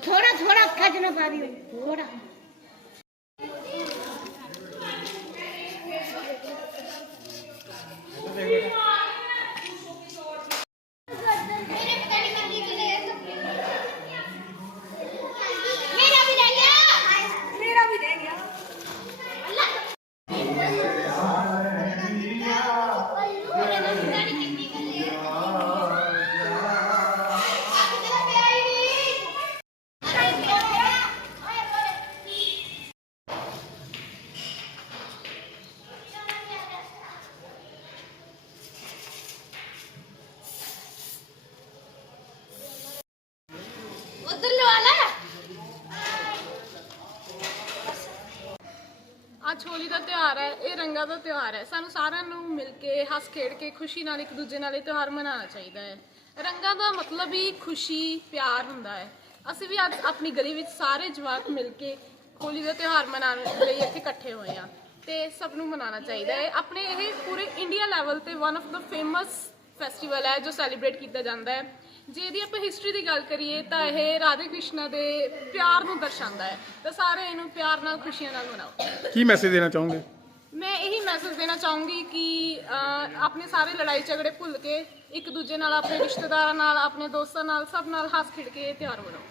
थोड़ा थोड़ा खजना पा रही थोड़ा ਅੱਜ ਹੋਲੀ ਦਾ ਤਿਉਹਾਰ ਹੈ, ਇਹ ਰੰਗਾਂ ਦਾ ਤਿਉਹਾਰ ਹੈ। ਸਾਨੂੰ ਸਾਰਿਆਂ ਨੂੰ ਮਿਲ ਕੇ, ਹੱਸ ਖੇਡ ਕੇ, ਖੁਸ਼ੀ ਨਾਲ ਇੱਕ ਦੂਜੇ ਨਾਲ ਇਹ ਤਿਉਹਾਰ ਮਨਾਉਣਾ ਚਾਹੀਦਾ ਹੈ। ਰੰਗਾਂ ਦਾ ਮਤਲਬ ਹੀ ਖੁਸ਼ੀ, ਪਿਆਰ ਹੁੰਦਾ ਹੈ। ਅਸੀਂ ਵੀ ਅੱਜ ਆਪਣੀ ਗਲੀ ਵਿੱਚ ਸਾਰੇ ਜਵਾਕ ਮਿਲ ਕੇ ਹੋਲੀ ਦਾ ਤਿਉਹਾਰ ਮਨਾਉਣ ਲਈ ਇੱਥੇ ਇਕੱਠੇ ਹੋਏ ਆ ਤੇ ਸਭ ਨੂੰ ਮਨਾਉਣਾ ਚਾਹੀਦਾ ਹੈ। ਆਪਣੇ ਇਹ ਪੂਰੇ ਇੰਡੀਆ ਲੈਵਲ ਤੇ ਵਨ ਆਫ ਦਾ ਫੇਮਸ ਫੈਸਟੀਵਲ ਹੈ ਜੋ ਸੈਲੀਬ੍ਰੇਟ ਕੀਤਾ ਜਾਂਦਾ ਹੈ। ਜੇ ਇਹਦੀ ਆਪਾਂ ਹਿਸਟਰੀ ਦੀ ਗੱਲ ਕਰੀਏ ਤਾਂ ਇਹ ਰਾਧੇ ਕ੍ਰਿਸ਼ਨਾ ਦੇ ਪਿਆਰ ਨੂੰ ਦਰਸਾਉਂਦਾ ਹੈ। ਤਾਂ ਸਾਰੇ ਇਹਨੂੰ ਪਿਆਰ ਨਾਲ ਖੁਸ਼ੀਆਂ ਨਾਲ ਮਨਾਓ ਕੀ ਮੈਸੇਜ ਦੇਣਾ ਚਾਹੋਗੇ? ਮੈਂ ਇਹੀ ਮੈਸੇਜ ਦੇਣਾ ਚਾਹੂੰਗੀ ਕਿ ਅਹ, ਆਪਣੇ ਸਾਰੇ ਲੜਾਈ ਝਗੜੇ ਭੁੱਲ ਕੇ ਇੱਕ ਦੂਜੇ ਨਾਲ ਆਪਣੇ ਰਿਸ਼ਤੇਦਾਰਾਂ ਨਾਲ ਆਪਣੇ ਦੋਸਤਾਂ ਨਾਲ ਸਭ ਨਾਲ ਹੱਸ ਖੇਡ ਕੇ ਇਹ ਤਿਉਹਾਰ ਮਨਾਓ।